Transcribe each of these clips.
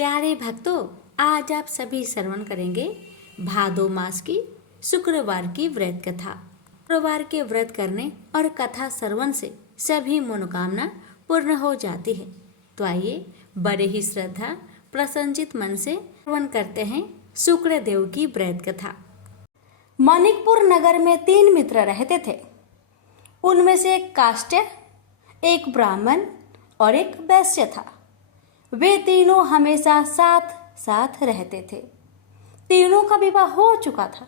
प्यारे भक्तों, आज आप सभी श्रवण करेंगे भादो मास की शुक्रवार की व्रत कथा। शुक्रवार के व्रत करने और कथा श्रवण से सभी मनोकामना पूर्ण हो जाती है। तो आइए बड़े ही श्रद्धा प्रसन्नचित मन से श्रवण करते हैं शुक्रदेव की व्रत कथा। मानिकपुर नगर में 3 मित्र रहते थे। उनमें से एक काष्ट, एक ब्राह्मण और एक वैश्य था। वे तीनों हमेशा साथ साथ रहते थे। तीनों का विवाह हो चुका था।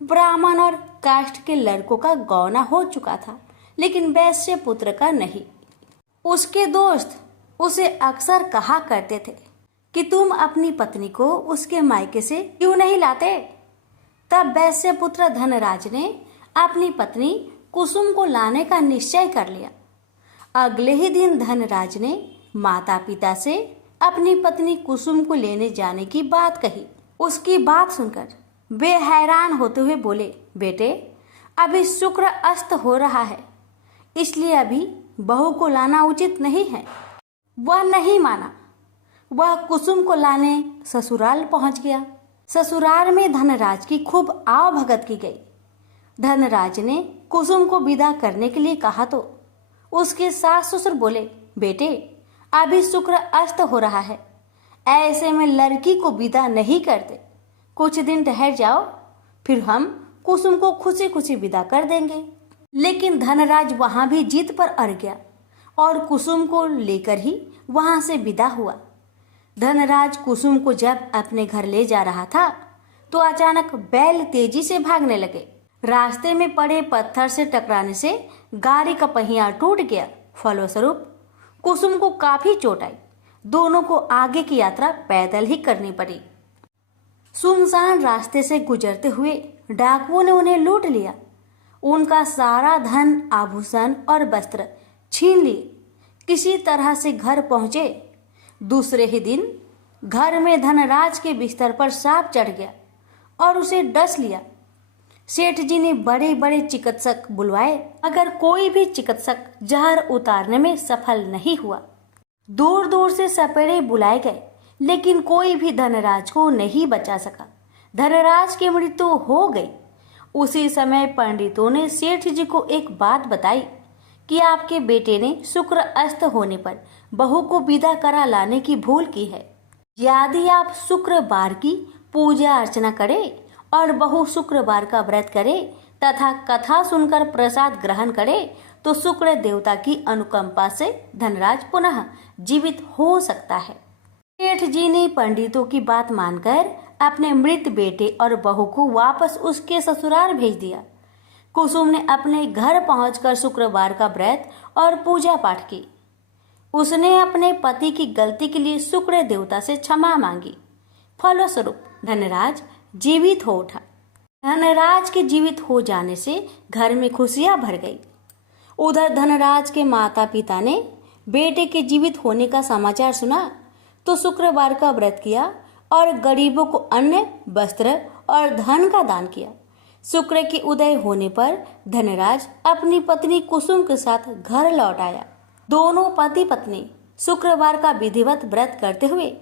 ब्राह्मण और काष्ट के लड़कों का गौना हो चुका था, लेकिन वैश्य पुत्र का नहीं। उसके दोस्त उसे अक्सर कहा करते थे कि तुम अपनी पत्नी को उसके मायके से क्यों नहीं लाते। तब वैश्य पुत्र धनराज ने अपनी पत्नी कुसुम को लाने का निश्चय कर लिया। अगले ही दिन धनराज ने माता पिता से अपनी पत्नी कुसुम को लेने जाने की बात कही। उसकी बात सुनकर वे हैरान होते हुए बोले, बेटे, अभी शुक्र अस्त हो रहा है, इसलिए अभी बहू को लाना उचित नहीं है। वह नहीं माना। वह कुसुम को लाने ससुराल पहुंच गया। ससुराल में धनराज की खूब आवभगत की गई। धनराज ने कुसुम को विदा करने के लिए कहा तो उसके सास ससुर बोले, बेटे, अभी शुक्र अस्त हो रहा है, ऐसे में लड़की को विदा नहीं करते। कुछ दिन ठहर जाओ, फिर हम कुसुम को खुशी खुशी विदा कर देंगे। लेकिन धनराज वहां भी जीत पर अड़ गया और कुसुम को लेकर ही वहां से विदा हुआ। धनराज कुसुम को जब अपने घर ले जा रहा था तो अचानक बैल तेजी से भागने लगे। रास्ते में पड़े पत्थर से टकराने से गाड़ी का पहिया टूट गया। फलस्वरूप कुसुम को काफी चोट आई। दोनों को आगे की यात्रा पैदल ही करनी पड़ी। सुनसान रास्ते से गुजरते हुए डाकुओं ने उन्हें लूट लिया। उनका सारा धन, आभूषण और वस्त्र छीन लिए। किसी तरह से घर पहुंचे। दूसरे ही दिन घर में धनराज के बिस्तर पर सांप चढ़ गया और उसे डस लिया। सेठ जी ने बड़े बड़े चिकित्सक बुलवाए, मगर कोई भी चिकित्सक जहर उतारने में सफल नहीं हुआ। दूर दूर से सपेरे बुलाए गए, लेकिन कोई भी धनराज को नहीं बचा सका। धनराज की मृत्यु हो गई। उसी समय पंडितों ने सेठ जी को एक बात बताई कि आपके बेटे ने शुक्र अस्त होने पर बहू को विदा करा लाने की भूल की है। यदि आप शुक्रवार की पूजा अर्चना करें और बहू शुक्रवार का व्रत करे तथा कथा सुनकर प्रसाद ग्रहण करे तो शुक्र देवता की अनुकंपा से धनराज पुनः जीवित हो सकता है। सेठ जी ने पंडितों की बात मानकर अपने मृत बेटे और बहू को वापस उसके ससुराल भेज दिया। कुसुम ने अपने घर पहुंचकर शुक्रवार का व्रत और पूजा पाठ की। उसने अपने पति की गलती के लिए शुक्र देवता से क्षमा मांगी। फलस्वरूप धनराज जीवित हो उठा। धनराज के जीवित हो जाने से घर में खुशियां भर गई। उधर धनराज के माता पिता ने बेटे के जीवित होने का समाचार सुना तो शुक्रवार का व्रत किया और गरीबों को अन्न, वस्त्र और धन का दान किया। शुक्र के उदय होने पर धनराज अपनी पत्नी कुसुम के साथ घर लौट आया। दोनों पति पत्नी शुक्रवार का विधिवत व्रत करते हुए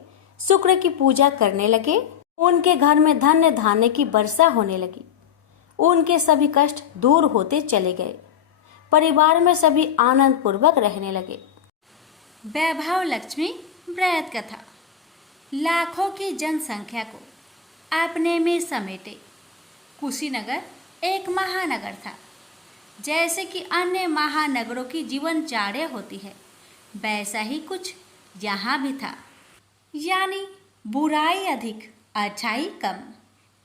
शुक्र की पूजा करने लगे। उनके घर में धन्य धान्य की वर्षा होने लगी। उनके सभी कष्ट दूर होते चले गए। परिवार में सभी आनंद पूर्वक रहने लगे। वैभव लक्ष्मी व्रत कथा। लाखों की जनसंख्या को अपने में समेटे कुशीनगर एक महानगर था। जैसे कि अन्य महानगरों की जीवनचर्या होती है, वैसा ही कुछ यहाँ भी था। यानी बुराई अधिक, अच्छाई कम,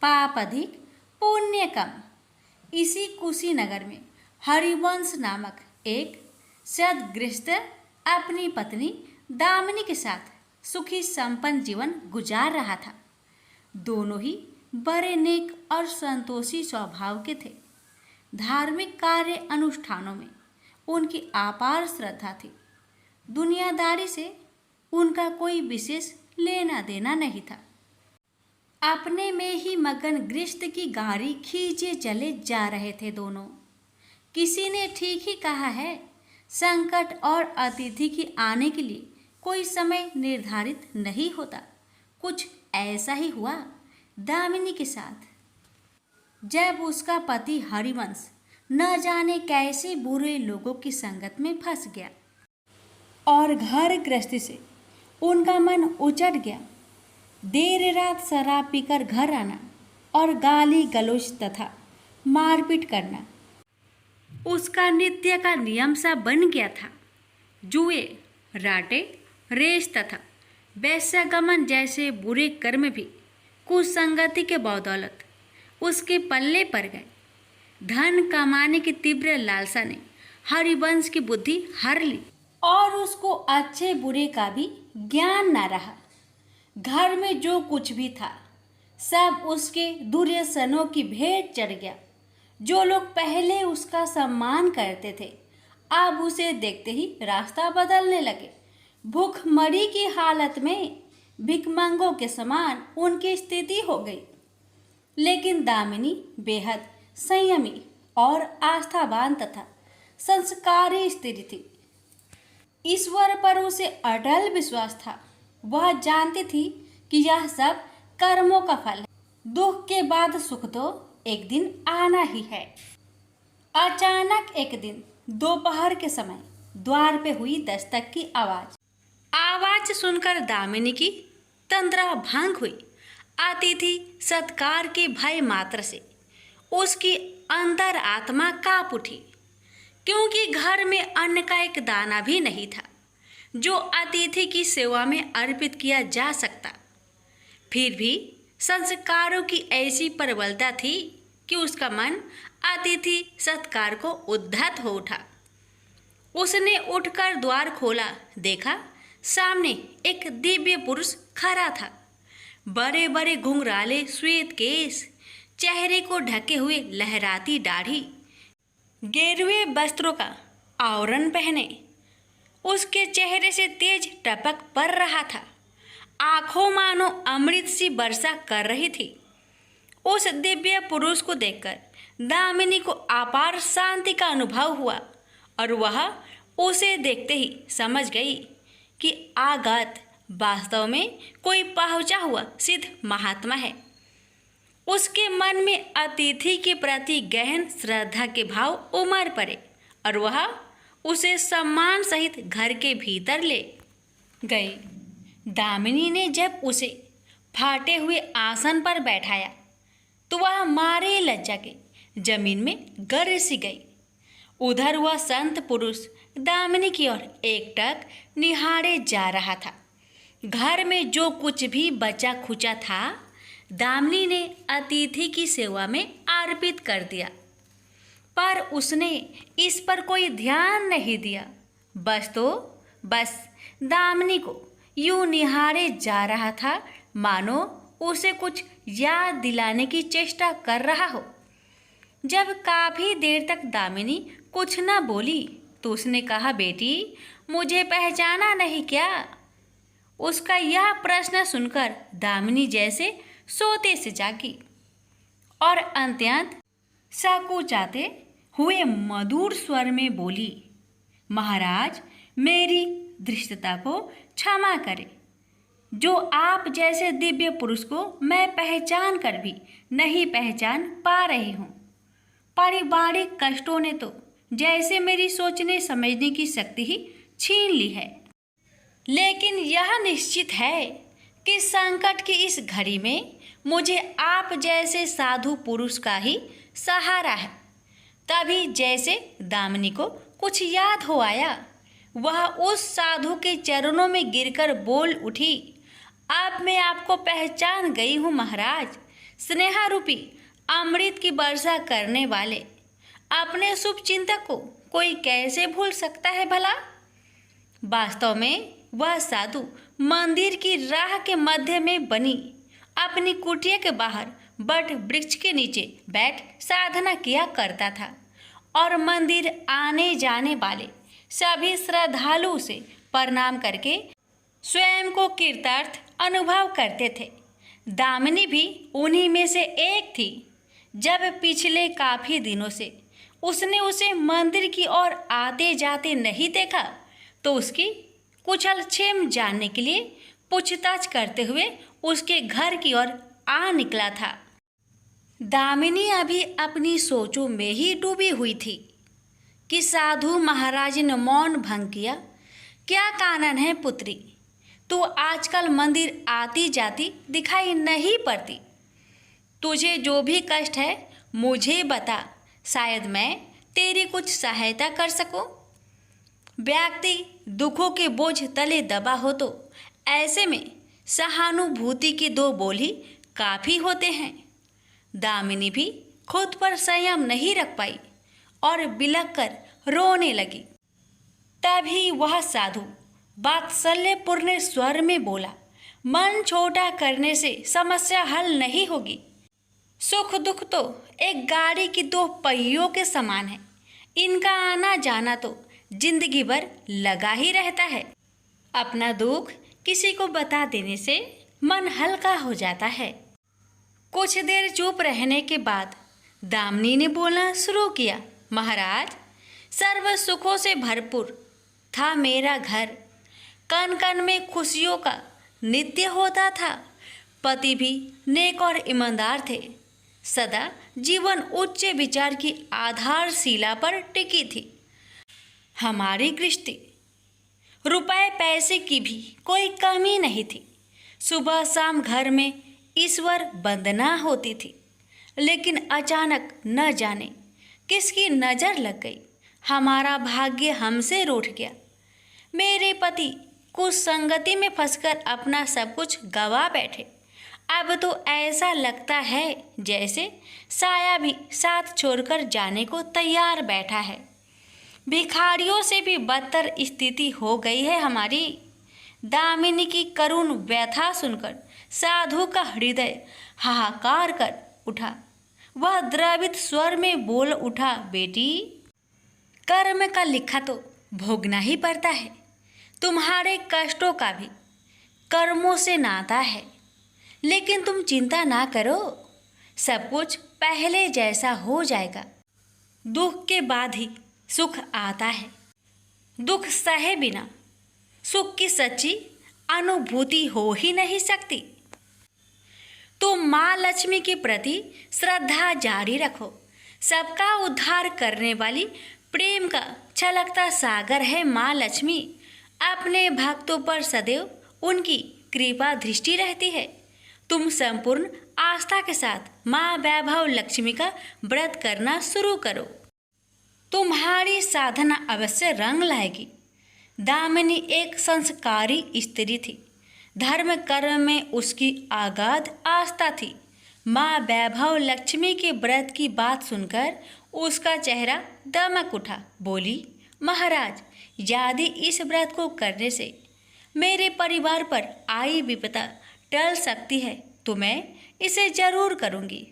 पाप अधिक, पुण्य कम। इसी कुशीनगर में हरिवंश नामक एक सद्गृहस्थ अपनी पत्नी दामिनी के साथ सुखी संपन्न जीवन गुजार रहा था। दोनों ही बड़े नेक और संतोषी स्वभाव के थे। धार्मिक कार्य अनुष्ठानों में उनकी अपार श्रद्धा थी। दुनियादारी से उनका कोई विशेष लेना देना नहीं था। अपने में ही मगन गृहस्थ की गाड़ी खींचे चले जा रहे थे दोनों। किसी ने ठीक ही कहा है, संकट और अतिथि की आने के लिए कोई समय निर्धारित नहीं होता। कुछ ऐसा ही हुआ दामिनी के साथ, जब उसका पति हरिवंश न जाने कैसे बुरे लोगों की संगत में फंस गया और घर गृहस्थी से उनका मन उचट गया। देर रात शराब पीकर घर आना और गाली गलौज तथा मारपीट करना उसका नित्य का नियम सा बन गया था। जुए, राटे, रेस तथा वैश्यगमन जैसे बुरे कर्म भी कुसंगति के बदौलत उसके पल्ले पड़ गए। धन कमाने की तीव्र लालसा ने हरिवंश की बुद्धि हर ली और उसको अच्छे बुरे का भी ज्ञान न रहा। घर में जो कुछ भी था सब उसके दुर्व्यसनों की भेंट चढ़ गया। जो लोग पहले उसका सम्मान करते थे अब उसे देखते ही रास्ता बदलने लगे। भूखमरी की हालत में भिखमंगों के समान उनकी स्थिति हो गई। लेकिन दामिनी बेहद संयमी और आस्थावान तथा संस्कारी स्त्री थी। ईश्वर पर उसे अटल विश्वास था। वह जानती थी कि यह सब कर्मों का फल है। दुख के बाद सुख तो एक दिन आना ही है। अचानक एक दिन दोपहर के समय द्वार पे हुई दस्तक की आवाज सुनकर दामिनी की तंद्रा भंग हुई। अतिथि सत्कार के भय मात्र से उसकी अंतर आत्मा कांप उठी, क्योंकि घर में अन्न का एक दाना भी नहीं था जो अतिथि की सेवा में अर्पित किया जा सकता। फिर भी संस्कारों की ऐसी प्रबलता थी कि उसका मन अतिथि सत्कार को उद्धत हो उठा। उसने उठकर द्वार खोला, देखा सामने एक दिव्य पुरुष खड़ा था। बड़े बड़े घुंघराले श्वेत केश, चेहरे को ढके हुए लहराती दाढ़ी, गेरुए वस्त्रों का आवरण पहने उसके चेहरे से तेज टपक पड़ रहा था। आंखों मानो अमृत सी वर्षा कर रही थी। उस दिव्य पुरुष को देखकर दामिनी को अपार शांति का अनुभव हुआ और वह उसे देखते ही समझ गई कि आगत वास्तव में कोई पहुंचा हुआ सिद्ध महात्मा है। उसके मन में अतिथि के प्रति गहन श्रद्धा के भाव उमड़ पड़े और वह उसे सम्मान सहित घर के भीतर ले गई। दामिनी ने जब उसे फाटे हुए आसन पर बैठाया तो वह मारे लज्जा के जमीन में गिर सी गई। उधर वह संत पुरुष दामिनी की ओर एकटक निहारे जा रहा था। घर में जो कुछ भी बचा खुचा था दामिनी ने अतिथि की सेवा में अर्पित कर दिया, पर उसने इस पर कोई ध्यान नहीं दिया। बस दामिनी को यूं निहारे जा रहा था मानो उसे कुछ याद दिलाने की चेष्टा कर रहा हो। जब काफ़ी देर तक दामिनी कुछ न बोली तो उसने कहा, बेटी मुझे पहचाना नहीं क्या? उसका यह प्रश्न सुनकर दामिनी जैसे सोते से जागी और अत्यंत संकुचाते हुए मधुर स्वर में बोली, महाराज मेरी धृष्टता को क्षमा करें। जो आप जैसे दिव्य पुरुष को मैं पहचान कर भी नहीं पहचान पा रही हूँ। पारिवारिक कष्टों ने तो जैसे मेरी सोचने समझने की शक्ति ही छीन ली है। लेकिन यह निश्चित है कि संकट की इस घड़ी में मुझे आप जैसे साधु पुरुष का ही सहारा है। तभी जैसे दामिनी को कुछ याद हो आया, वह उस साधु के चरणों में गिरकर बोल उठी, अब मैं आपको पहचान गई हूँ महाराज। स्नेहा रूपी अमृत की वर्षा करने वाले अपने शुभ चिंतक को कोई कैसे भूल सकता है भला? वास्तव में वह साधु मंदिर की राह के मध्य में बनी अपनी कुटिया के बाहर बट वृक्ष के नीचे बैठ साधना किया करता था और मंदिर आने जाने वाले सभी श्रद्धालु से प्रणाम करके स्वयं को कृतार्थ अनुभव करते थे। दामिनी भी उन्हीं में से एक थी। जब पिछले काफ़ी दिनों से उसने उसे मंदिर की ओर आते जाते नहीं देखा तो उसकी कुशल क्षेम जानने के लिए पूछताछ करते हुए उसके घर की ओर आ निकला था। दामिनी अभी अपनी सोचों में ही डूबी हुई थी कि साधु महाराज ने मौन भंग किया। क्या कानन है पुत्री, तू आजकल मंदिर आती जाती दिखाई नहीं पड़ती। तुझे जो भी कष्ट है मुझे बता, शायद मैं तेरी कुछ सहायता कर सकूं। व्यक्ति दुखों के बोझ तले दबा हो तो ऐसे में सहानुभूति के दो बोल ही काफ़ी होते हैं। दामिनी भी खुद पर संयम नहीं रख पाई और बिलख कर रोने लगी। तभी वह साधु वात्सल्यपूर्ण स्वर में बोला, मन छोटा करने से समस्या हल नहीं होगी। सुख दुख तो एक गाड़ी की दो पहियों के समान है, इनका आना जाना तो जिंदगी भर लगा ही रहता है। अपना दुख किसी को बता देने से मन हल्का हो जाता है। कुछ देर चुप रहने के बाद दामिनी ने बोलना शुरू किया, महाराज, सर्व सुखों से भरपूर था मेरा घर, कण कण में खुशियों का नित्य होता था। पति भी नेक और ईमानदार थे, सदा जीवन उच्च विचार की आधारशिला पर टिकी थी। हमारी गृहस्थी रुपए पैसे की भी कोई कमी नहीं थी। सुबह शाम घर में ईश्वर वंदना होती थी, लेकिन अचानक न जाने किसकी नज़र लग गई, हमारा भाग्य हमसे रूठ गया। मेरे पति कुछ संगति में फंसकर अपना सब कुछ गवा बैठे। अब तो ऐसा लगता है जैसे साया भी साथ छोड़कर जाने को तैयार बैठा है। भिखारियों से भी बदतर स्थिति हो गई है हमारी। दामिनी की करुण व्यथा सुनकर साधु का हृदय हाहाकार कर उठा। वह द्रवित स्वर में बोल उठा, बेटी, कर्म का लिखा तो भोगना ही पड़ता है। तुम्हारे कष्टों का भी कर्मों से नाता है, लेकिन तुम चिंता ना करो, सब कुछ पहले जैसा हो जाएगा। दुख के बाद ही सुख आता है। दुख सहे बिना सुख की सच्ची अनुभूति हो ही नहीं सकती। तुम माँ लक्ष्मी के प्रति श्रद्धा जारी रखो। सबका उद्धार करने वाली प्रेम का छलकता सागर है माँ लक्ष्मी। अपने भक्तों पर सदैव उनकी कृपा दृष्टि रहती है। तुम संपूर्ण आस्था के साथ माँ वैभव लक्ष्मी का व्रत करना शुरू करो, तुम्हारी साधना अवश्य रंग लाएगी। दामिनी एक संस्कारी स्त्री थी। धर्म कर्म में उसकी अगाध आस्था थी। माँ वैभव लक्ष्मी के व्रत की बात सुनकर उसका चेहरा दमक उठा। बोली, महाराज, यदि इस व्रत को करने से मेरे परिवार पर आई विपदा टल सकती है तो मैं इसे जरूर करूँगी।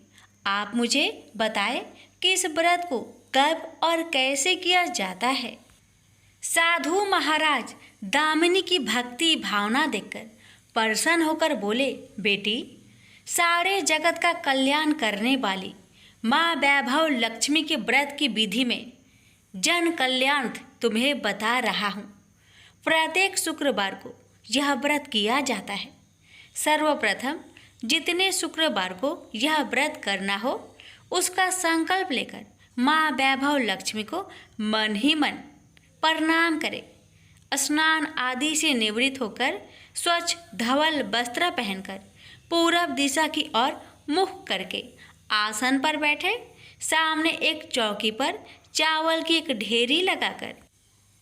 आप मुझे बताएं कि इस व्रत को कब और कैसे किया जाता है। साधु महाराज दामिनी की भक्ति भावना देखकर प्रसन्न होकर बोले, बेटी, सारे जगत का कल्याण करने वाली माँ वैभव लक्ष्मी के व्रत की विधि में जन कल्याण तुम्हें बता रहा हूँ। प्रत्येक शुक्रवार को यह व्रत किया जाता है। सर्वप्रथम जितने शुक्रवार को यह व्रत करना हो, उसका संकल्प लेकर माँ वैभव लक्ष्मी को मन ही मन प्रणाम करें। स्नान आदि से निवृत्त होकर स्वच्छ धवल वस्त्र पहनकर पूरब दिशा की ओर मुख करके आसन पर बैठे। सामने एक चौकी पर चावल की एक ढेरी लगाकर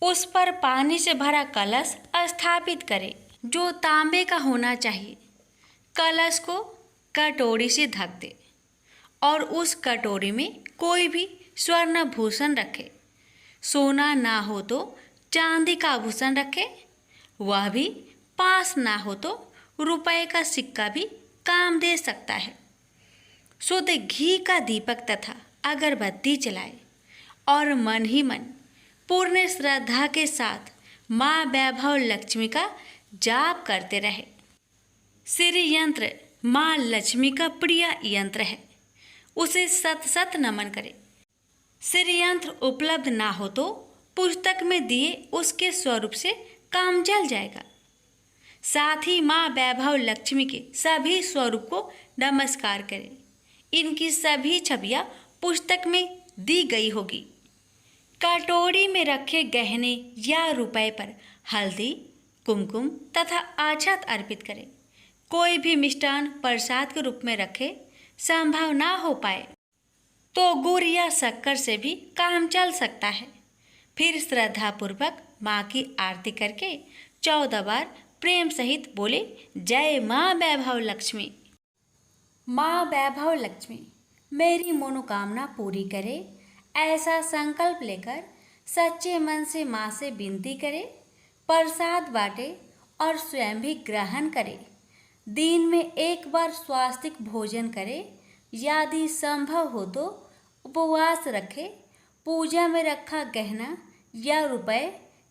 उस पर पानी से भरा कलश स्थापित करें, जो तांबे का होना चाहिए। कलश को कटोरी से ढक दे और उस कटोरी में कोई भी स्वर्ण भूषण रखे। सोना ना हो तो चांदी का आभूषण रखे, वह भी पास ना हो तो रुपए का सिक्का भी काम दे सकता है। शुद्ध घी का दीपक तथा अगरबत्ती जलाए और मन ही मन पूर्ण श्रद्धा के साथ माँ वैभव लक्ष्मी का जाप करते रहे। श्री यंत्र माँ लक्ष्मी का प्रिय यंत्र है, उसे सत सत नमन करें। श्री यंत्र उपलब्ध ना हो तो पुस्तक में दिए उसके स्वरूप से काम चल जाएगा। साथ ही माँ वैभव लक्ष्मी के सभी स्वरूप को नमस्कार करें। इनकी सभी छवियाँ पुस्तक में दी गई होगी। कटोरी में रखे गहने या रुपए पर हल्दी, कुमकुम तथा आछत अर्पित करें। कोई भी मिष्टान प्रसाद के रूप में रखे संभव ना हो पाए तो गुड़ या शक्कर से भी काम चल सकता है। फिर श्रद्धापूर्वक माँ की आरती करके 14 बार प्रेम सहित बोले, जय माँ वैभव लक्ष्मी। माँ वैभव लक्ष्मी मेरी मनोकामना पूरी करे, ऐसा संकल्प लेकर सच्चे मन से माँ से विनती करे। प्रसाद बांटे और स्वयं भी ग्रहण करे। दिन में एक बार स्वास्तिक भोजन करे। यदि संभव हो तो उपवास रखे। पूजा में रखा गहना या रुपए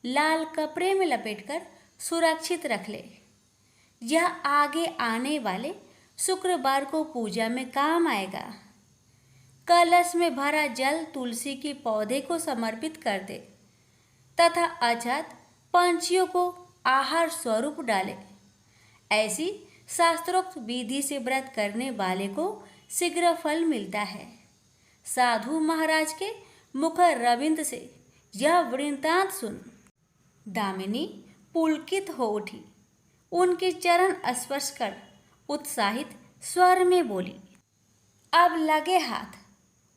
लाल कपड़े में लपेटकर सुरक्षित रख ले। यह आगे आने वाले शुक्रवार को पूजा में काम आएगा। कलश में भरा जल तुलसी के पौधे को समर्पित कर दे तथा अछत पंछियों को आहार स्वरूप डाले। ऐसी शास्त्रोक्त विधि से व्रत करने वाले को शीघ्र फल मिलता है। साधु महाराज के मुख रविंद्र से यह वृत्तांत सुन दामिनी पुलकित हो उठी। उनके चरण स्पर्श कर उत्साहित स्वर में बोली, अब लगे हाथ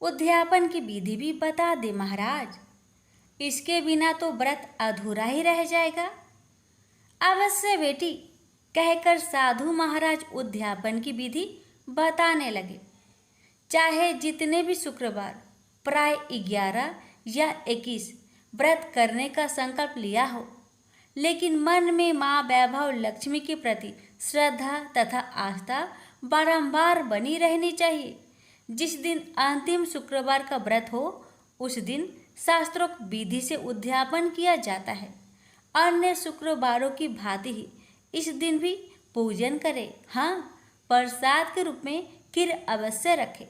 उद्यापन की विधि भी बता दे महाराज। इसके बिना तो व्रत अधूरा ही रह जाएगा। अवश्य बेटी, कहकर साधु महाराज उद्यापन की विधि बताने लगे। चाहे जितने भी शुक्रवार प्राय 11 या 21 व्रत करने का संकल्प लिया हो, लेकिन मन में माँ वैभव लक्ष्मी के प्रति श्रद्धा तथा आस्था बारंबार बनी रहनी चाहिए। जिस दिन अंतिम शुक्रवार का व्रत हो उस दिन शास्त्रोक्त विधि से उद्यापन किया जाता है। अन्य शुक्रवारों की भांति ही इस दिन भी पूजन करें। हाँ, प्रसाद के रूप में खीर अवश्य रखें।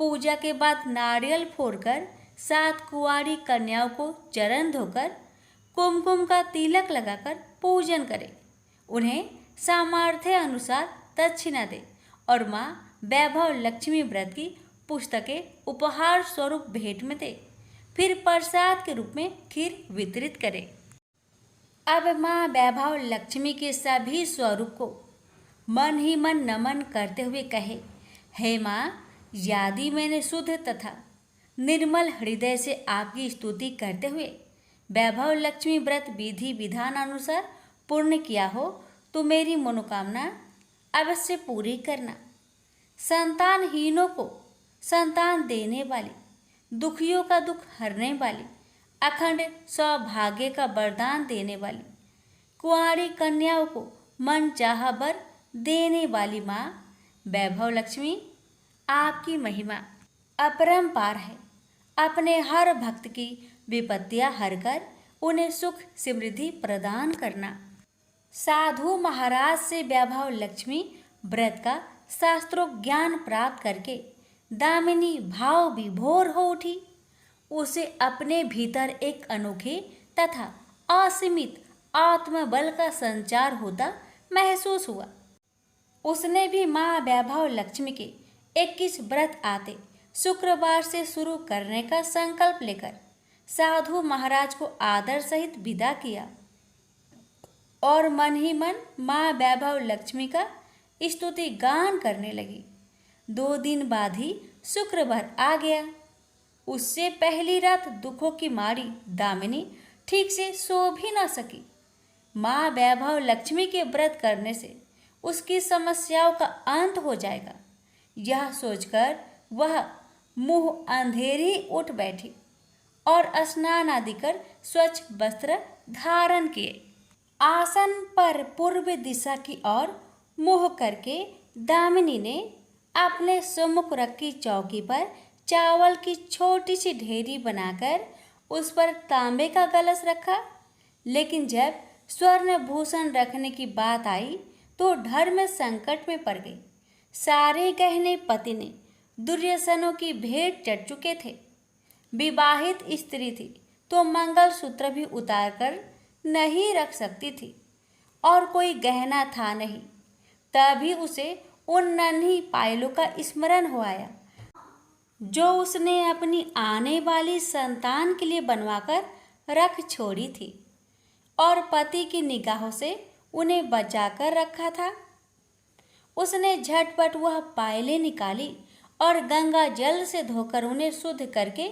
पूजा के बाद नारियल फोड़कर 7 कुंवारी कन्याओं को चरण धोकर कुमकुम का तिलक लगाकर पूजन करें। उन्हें सामर्थ्य अनुसार दक्षिणा दें और माँ वैभव लक्ष्मी व्रत की पुस्तकें उपहार स्वरूप भेंट में दें। फिर प्रसाद के रूप में खीर वितरित करें। अब माँ वैभव लक्ष्मी के सभी स्वरूप को मन ही मन नमन करते हुए कहे, हे माँ, यदि मैंने शुद्ध तथा निर्मल हृदय से आपकी स्तुति करते हुए वैभव लक्ष्मी व्रत विधि विधान अनुसार पूर्ण किया हो तो मेरी मनोकामना अवश्य पूरी करना। संतानहीनों को संतान देने वाली, दुखियों का दुख हरने वाली, अखंड सौभाग्य का वरदान देने वाली, कुंवारी कन्याओं को मन चाहा वर देने वाली माँ वैभव लक्ष्मी, आपकी महिमा अपरंपार है। अपने हर भक्त की विपत्तियां हरकर उन्हें सुख समृद्धि प्रदान करना। साधु महाराज से वैभव लक्ष्मी व्रत का शास्त्रों ज्ञान प्राप्त करके दामिनी भाव विभोर हो उठी। उसे अपने भीतर एक अनोखे तथा असीमित आत्मबल का संचार होता महसूस हुआ। उसने भी माँ वैभव लक्ष्मी के 21 व्रत आते शुक्रवार से शुरू करने का संकल्प लेकर साधु महाराज को आदर सहित विदा किया और मन ही मन माँ वैभव लक्ष्मी का स्तुति गान करने लगी। 2 दिन बाद ही शुक्रवार आ गया। उससे पहली रात दुखों की मारी दामिनी ठीक से सो भी ना सकी। माँ वैभव लक्ष्मी के व्रत करने से उसकी समस्याओं का अंत हो जाएगा, यह सोचकर वह मुंह अंधेरी उठ बैठी और स्नान आदि कर स्वच्छ वस्त्र धारण किए। आसन पर पूर्व दिशा की ओर मुंह करके दामिनी ने अपने सम्मुख रखी चौकी पर चावल की छोटी सी ढेरी बनाकर उस पर तांबे का कलश रखा। लेकिन जब स्वर्ण भूषण रखने की बात आई तो धर्म संकट में पड़ गई। सारे गहने पति ने दुर्योधनों की भेंट चढ़ चुके थे। विवाहित स्त्री थी तो मंगलसूत्र भी उतार कर नहीं रख सकती थी और कोई गहना था नहीं। तभी उसे उन नन्ही पायलों का स्मरण हो आया जो उसने अपनी आने वाली संतान के लिए बनवाकर रख छोड़ी थी और पति की निगाहों से उन्हें बचाकर रखा था। उसने झटपट वह पायलें निकाली और गंगा जल से धोकर उन्हें शुद्ध करके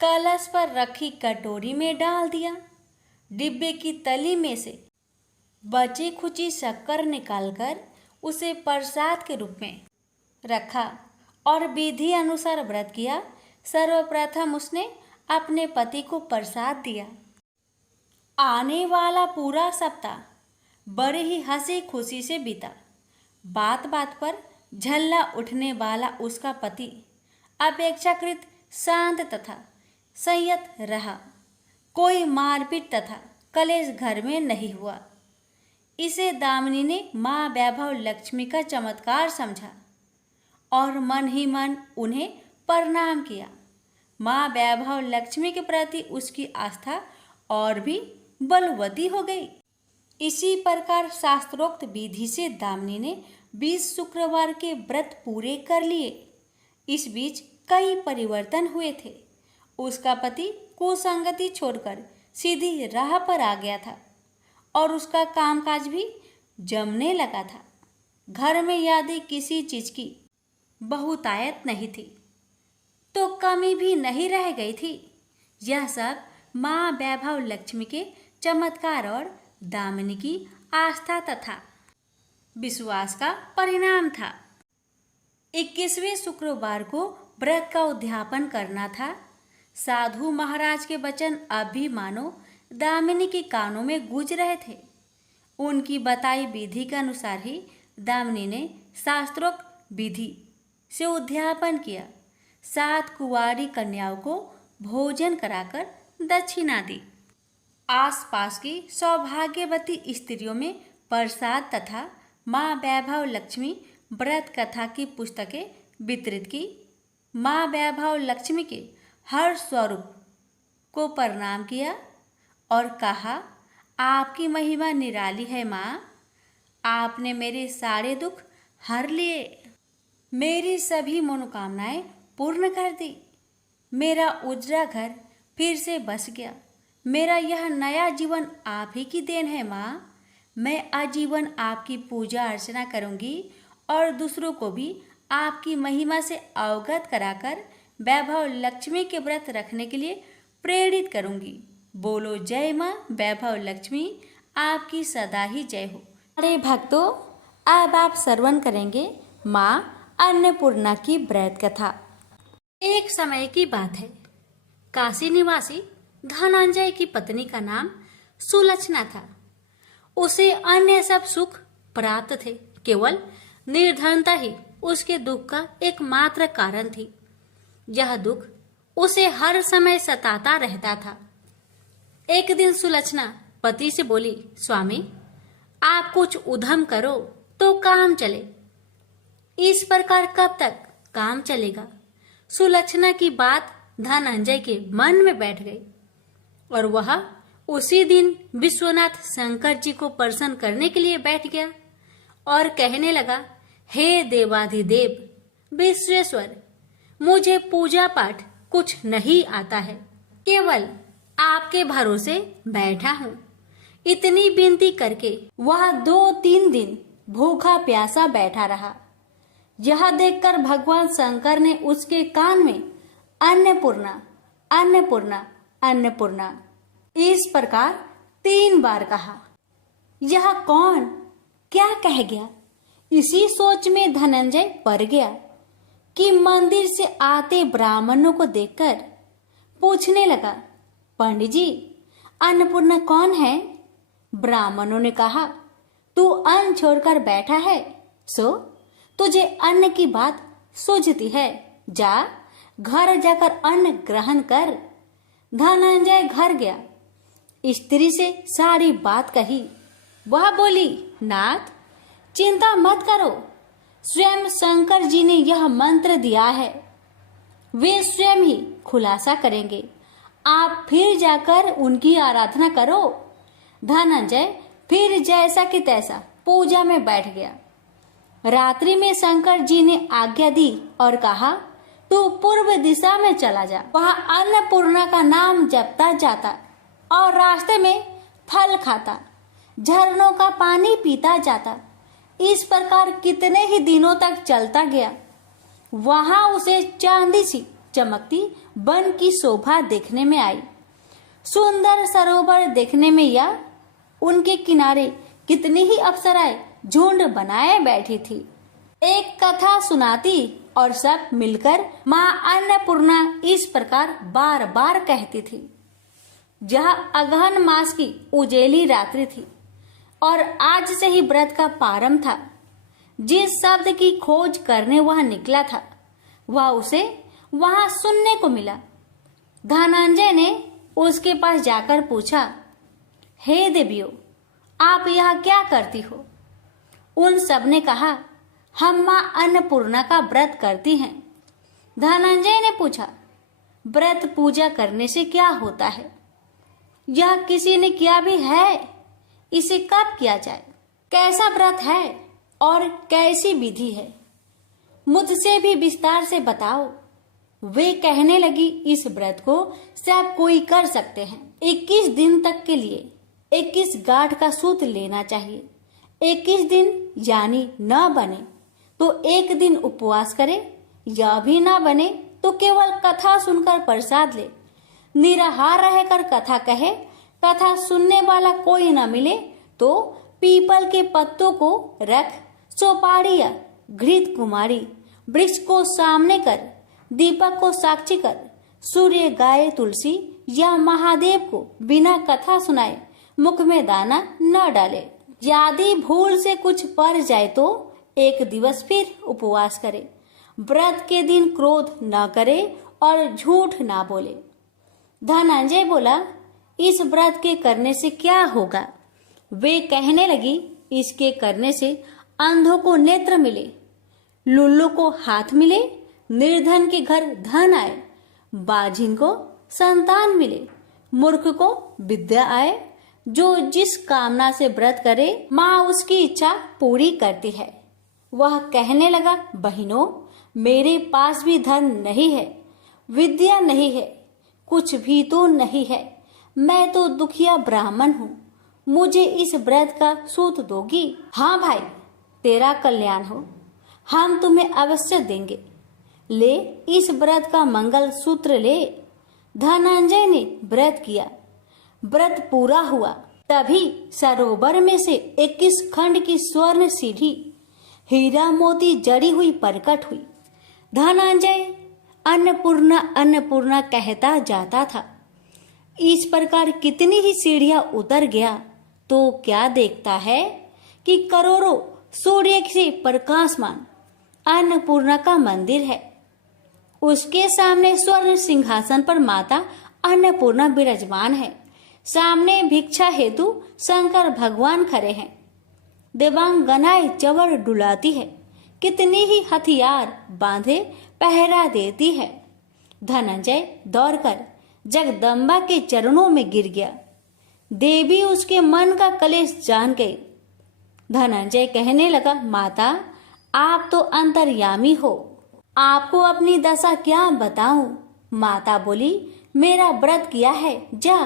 कलश पर रखी कटोरी में डाल दिया। डिब्बे की तली में से बची खुची शक्कर निकालकर उसे प्रसाद के रूप में रखा और विधि अनुसार व्रत किया। सर्वप्रथम उसने अपने पति को प्रसाद दिया। आने वाला पूरा सप्ताह बड़े ही हंसी खुशी से बीता। बात बात पर झल्ला उठने वाला उसका पति अपेक्षाकृत शांत तथा संयत रहा। कोई मारपीट तथा कलेश घर में नहीं हुआ। इसे दामिनी ने माँ वैभव लक्ष्मी का चमत्कार समझा और मन ही मन उन्हें प्रणाम किया। माँ वैभव लक्ष्मी के प्रति उसकी आस्था और भी बलवती हो गई। इसी प्रकार शास्त्रोक्त विधि से दामिनी ने 20 शुक्रवार के व्रत पूरे कर लिए। इस बीच कई परिवर्तन हुए थे। उसका पति कुसंगति छोड़कर सीधी राह पर आ गया था और उसका कामकाज भी जमने लगा था। घर में यदि किसी चीज की बहुतायत नहीं थी तो कमी भी नहीं रह गई थी। यह सब माँ वैभव लक्ष्मी के चमत्कार और दामिनी की आस्था तथा विश्वास का परिणाम था। 21वें शुक्रवार को व्रत का उद्यापन करना था। साधु महाराज के वचन अब भी मानो दामिनी के कानों में गूंज रहे थे। उनकी बताई विधि के अनुसार ही दामिनी ने शास्त्रोक्त विधि से उद्यापन किया। 7 कुंवारी कन्याओं को भोजन कराकर दक्षिणा दी। आसपास की सौभाग्यवती स्त्रियों में प्रसाद तथा माँ वैभव लक्ष्मी व्रत कथा की पुस्तकें वितरित की। माँ वैभव लक्ष्मी के हर स्वरूप को प्रणाम किया और कहा, आपकी महिमा निराली है माँ। आपने मेरे सारे दुख हर लिए, मेरी सभी मनोकामनाएं पूर्ण कर दी। मेरा उजड़ा घर फिर से बस गया। मेरा यह नया जीवन आप ही की देन है माँ। मैं आजीवन आपकी पूजा अर्चना करूंगी और दूसरों को भी आपकी महिमा से अवगत कराकर वैभव लक्ष्मी के व्रत रखने के लिए प्रेरित करूंगी। बोलो जय माँ वैभव लक्ष्मी, आपकी सदा ही जय हो। अरे भक्तों, अब आप श्रवण करेंगे माँ अन्नपूर्णा की व्रत कथा। एक समय की बात है। काशी निवासी धनंजय की पत्नी का नाम सुलक्षणा था। उसे अन्य सब सुख प्राप्त थे, केवल निर्धनता ही उसके दुख का एकमात्र कारण थी। यह दुख उसे हर समय सताता रहता था। एक दिन सुलक्षणा पति से बोली, स्वामी आप कुछ उद्यम करो तो काम चले। इस प्रकार कब तक काम चलेगा? सुलक्षणा की बात धनंजय के मन में बैठ गई और वह उसी दिन विश्वनाथ शंकर जी को प्रसन्न करने के लिए बैठ गया और कहने लगा, हे देवाधिदेव विश्वेश्वर, मुझे पूजा पाठ कुछ नहीं आता है, केवल आपके भरोसे बैठा हूँ। इतनी विनती करके वह 2-3 दिन भूखा प्यासा बैठा रहा। यह देखकर भगवान शंकर ने उसके कान में अन्नपूर्णा अन्नपूर्णा अन्नपूर्णा इस प्रकार 3 बार कहा। यह कौन क्या कह गया? इसी सोच में धनंजय पड़ गया कि मंदिर से आते ब्राह्मणों को देखकर पूछने लगा, पंडित जी अन्नपूर्णा कौन है? ब्राह्मणों ने कहा, तू अन्न छोड़कर बैठा है, सो तुझे अन्न की बात सूझती है, जा घर जाकर अन्न ग्रहण कर। धनंजय घर गया, स्त्री से सारी बात कही। वह बोली, नाथ चिंता मत करो, स्वयं शंकर जी ने यह मंत्र दिया है, वे स्वयं ही खुलासा करेंगे। आप फिर जाकर उनकी आराधना करो। धनंजय फिर जैसा कि तैसा पूजा में बैठ गया। रात्रि में शंकर जी ने आज्ञा दी और कहा, तू पूर्व दिशा में चला जा, वहाँ अन्नपूर्णा का नाम जपता जाता और रास्ते में फल खाता, झरनों का पानी पीता जाता। इस प्रकार कितने ही दिनों तक चलता गया। वहां उसे चांदी सी चमकती वन की शोभा देखने में आई। सुंदर सरोवर देखने में या उनके किनारे कितनी ही अप्सराएं झुंड बनाए बैठी थी। एक कथा सुनाती और सब मिलकर माँ अन्नपूर्णा इस प्रकार बार बार कहती थी। जहाँ अगहन मास की उजेली रात्रि थी और आज से ही व्रत का प्रारंभ था। जिस शब्द की खोज करने वह निकला था वह उसे वहां सुनने को मिला। धनंजय ने उसके पास जाकर पूछा, हे देवियों, आप यहाँ क्या करती हो? उन सब ने कहा, हम माँ अन्नपूर्णा का व्रत करती हैं। धनंजय ने पूछा, व्रत पूजा करने से क्या होता है? यह किसी ने किया भी है? इसे कब किया जाए? कैसा व्रत है और कैसी विधि है? मुझसे भी विस्तार से बताओ। वे कहने लगी, इस व्रत को सब कोई कर सकते हैं। 21 दिन तक के लिए 21 गांठ का सूत्र लेना चाहिए। 21 दिन यानी न बने तो एक दिन उपवास करे, या भी ना बने तो केवल कथा सुनकर प्रसाद ले। निराहार रहकर कथा कहे, कथा सुनने वाला कोई न मिले तो पीपल के पत्तों को रख, चौपाड़ी या घृत कुमारी वृक्ष को सामने कर, दीपक को साक्षी कर, सूर्य, गाय, तुलसी या महादेव को बिना कथा सुनाए मुख में दाना न डाले। यदि भूल से कुछ पड़ जाए तो एक दिवस फिर उपवास करे। व्रत के दिन क्रोध न करे और झूठ ना बोले। धनंजय बोला, इस व्रत के करने से क्या होगा? वे कहने लगी, इसके करने से अंधों को नेत्र मिले, लुल्लू को हाथ मिले, निर्धन के घर धन आए, बाझिन को संतान मिले, मूर्ख को विद्या आए। जो जिस कामना से व्रत करे माँ उसकी इच्छा पूरी करती है। वह कहने लगा, बहनों, मेरे पास भी धन नहीं है, विद्या नहीं है, कुछ भी तो नहीं है। मैं तो दुखिया ब्राह्मण हूँ, मुझे इस व्रत का सूत दोगी? हाँ भाई, तेरा कल्याण हो, हम तुम्हें अवश्य देंगे। ले, इस व्रत का मंगल सूत्र ले। धनंजय ने व्रत किया। व्रत पूरा हुआ तभी सरोवर में से 21 खंड की स्वर्ण सीढ़ी हीरा मोती जड़ी हुई प्रकट हुई। धनंजय अन्नपूर्णा अन्नपूर्णा कहता जाता था। इस प्रकार कितनी ही सीढ़ियां उतर गया तो क्या देखता है कि करोड़ों सूर्य से प्रकाशमान अन्नपूर्णा का मंदिर है। उसके सामने स्वर्ण सिंहासन पर माता अन्नपूर्णा विराजमान है। सामने भिक्षा हेतु शंकर भगवान खड़े हैं। देवांगनाएं चवर डुलाती है, कितनी ही हथियार बांधे पहरा देती है। धनंजय दौड़कर जगदम्बा के चरणों में गिर गया। देवी उसके मन का कलेश जान गई। धनंजय कहने लगा, माता, आप तो अंतर्यामी हो, आपको अपनी दशा क्या बताऊं? माता बोली, मेरा व्रत किया है, जा,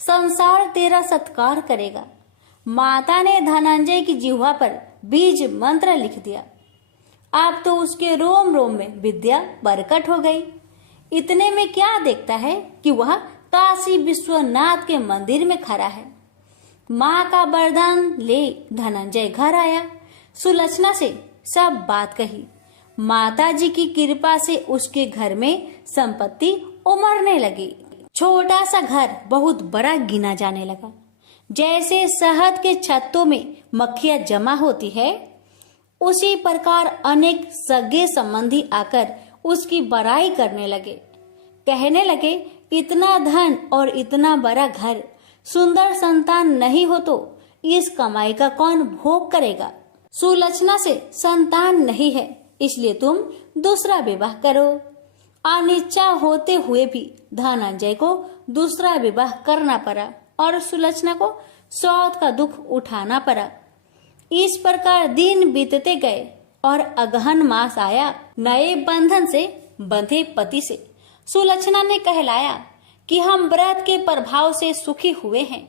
संसार तेरा सत्कार करेगा। माता ने धनंजय की जिह्वा पर बीज मंत्र लिख दिया। अब तो उसके रोम रोम में विद्या प्रकट हो गई। इतने में क्या देखता है कि वह काशी विश्वनाथ के मंदिर में खड़ा है। माँ का वरदान ले धनंजय घर आया। सुलक्षणा से सब बात कही। माता जी की कृपा से उसके घर में संपत्ति उमड़ने लगी। छोटा सा घर बहुत बड़ा गिना जाने लगा। जैसे शहद के छत्तों में मक्खियां जमा होती है, उसी प्रकार अनेक सगे संबंधी आकर उसकी बड़ाई करने लगे। कहने लगे, इतना धन और इतना बड़ा घर, सुंदर संतान नहीं हो तो इस कमाई का कौन भोग करेगा? सुलक्षणा से संतान नहीं है, इसलिए तुम दूसरा विवाह करो। अनिच्छा होते हुए भी धनंजय को दूसरा विवाह करना पड़ा और सुलक्षणा को सौत का दुख उठाना पड़ा। इस प्रकार दिन बीतते गए और अगहन मास आया। नए बंधन से बंधे पति से सुलक्षणा ने कहलाया कि हम व्रत के प्रभाव से सुखी हुए हैं,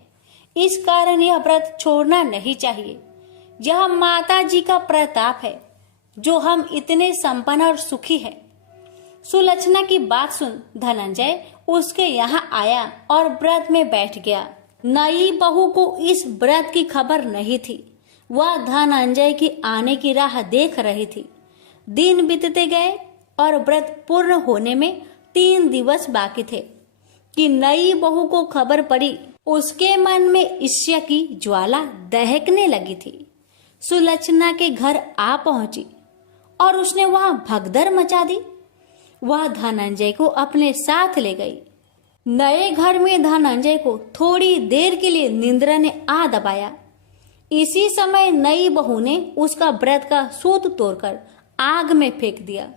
इस कारण यह व्रत छोड़ना नहीं चाहिए। यह माता जी का प्रताप है जो हम इतने संपन्न और सुखी हैं। सुलक्षणा की बात सुन धनंजय उसके यहाँ आया और व्रत में बैठ गया। नई बहू को इस व्रत की खबर नहीं थी। वह धनंजय की आने की राह देख रही थी। दिन बीतते गए और व्रत पूर्ण होने में 3 दिवस बाकी थे कि नई बहू को खबर पड़ी। उसके मन में ईर्ष्या की ज्वाला दहकने लगी थी। सुलक्षणा के घर आ पहुंची और उसने वहां भगदड़ मचा दी। वह धनंजय को अपने साथ ले गई। नए घर में धनंजय को थोड़ी देर के लिए निंद्रा ने आ दबाया। इसी समय नई बहू ने उसका व्रत का सूत तोड़कर आग में फेंक दिया।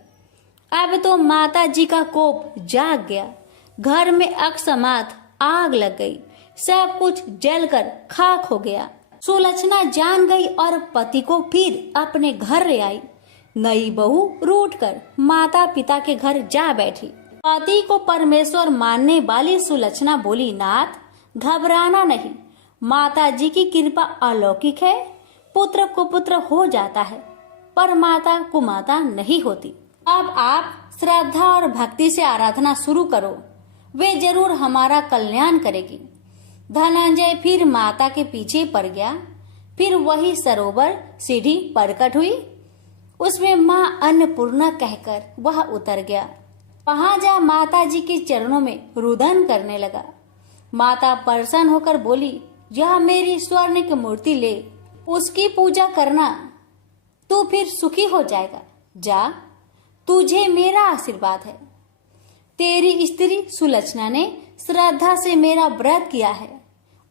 अब तो माता जी का कोप जाग गया। घर में अकस्मात आग लग गई। सब कुछ जलकर खाक हो गया। सुलक्षणा जान गई और पति को फिर अपने घर ले आई। नई बहू रूठकर माता पिता के घर जा बैठी। पति को परमेश्वर मानने वाली सुलक्षणा बोली, नाथ घबराना नहीं, माता जी की कृपा अलौकिक है। पुत्र कुपुत्र हो जाता है पर माता कुमाता नहीं होती। अब आप श्रद्धा और भक्ति से आराधना शुरू करो, वे जरूर हमारा कल्याण करेगी। धनंजय फिर माता के पीछे पड़ गया। फिर वही सरोवर सीढ़ी प्रकट हुई। उसमें माँ अन्नपूर्णा कहकर वह उतर गया। वहां जा माता जी के चरणों में रुदन करने लगा। माता प्रसन्न होकर बोली, यह मेरी स्वर्ण की मूर्ति ले, उसकी पूजा करना, तू फिर सुखी हो जाएगा। जा, तुझे मेरा आशीर्वाद है। तेरी स्त्री सुलक्षणा ने श्रद्धा से मेरा व्रत किया है,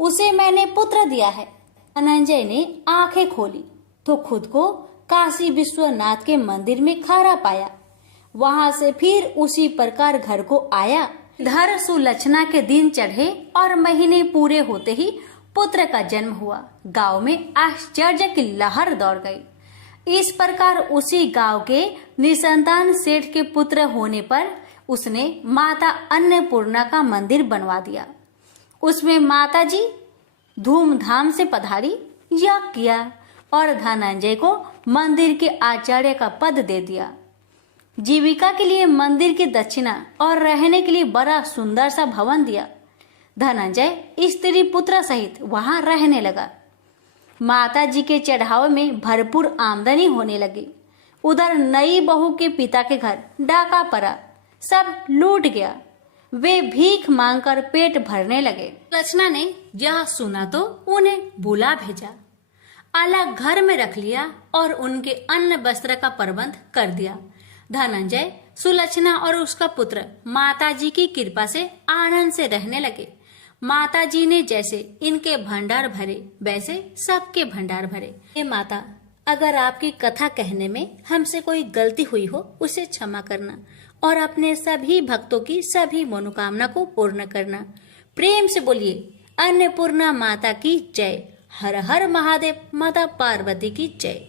उसे मैंने पुत्र दिया है। धनंजय ने आंखें खोली तो खुद को काशी विश्वनाथ के मंदिर में खड़ा पाया। वहां से फिर उसी प्रकार घर को आया। इधर सुलक्षणा के दिन चढ़े और महीने पूरे होते ही पुत्र का जन्म हुआ। गांव में आश्चर्य की लहर दौड़ गई। इस प्रकार उसी गांव के निसंतान सेठ के पुत्र होने पर उसने माता अन्नपूर्णा का मंदिर बनवा दिया। उसमें माता जी धूमधाम से पधारी, यज्ञ किया और धनंजय को मंदिर के आचार्य का पद दे दिया। जीविका के लिए मंदिर की दक्षिणा और रहने के लिए बड़ा सुंदर सा भवन दिया। धनंजय स्त्री पुत्र सहित वहां रहने लगा। माता जी के चढ़ावे में भरपूर आमदनी होने लगी। उधर नई बहू के पिता के घर डाका पड़ा, सब लूट गया। वे भीख मांगकर पेट भरने लगे। सुलक्षणा ने यह सुना तो उन्हें बुला भेजा, अलग घर में रख लिया और उनके अन्न वस्त्र का प्रबंध कर दिया। धनंजय, सुलक्षणा और उसका पुत्र माता जी की कृपा से आनंद से रहने लगे। माता जी ने जैसे इनके भंडार भरे वैसे सबके भंडार भरे। हे माता, अगर आपकी कथा कहने में हमसे कोई गलती हुई हो उसे क्षमा करना और अपने सभी भक्तों की सभी मनोकामना को पूर्ण करना। प्रेम से बोलिए अन्नपूर्णा माता की जय। हर हर महादेव, माता पार्वती की जय।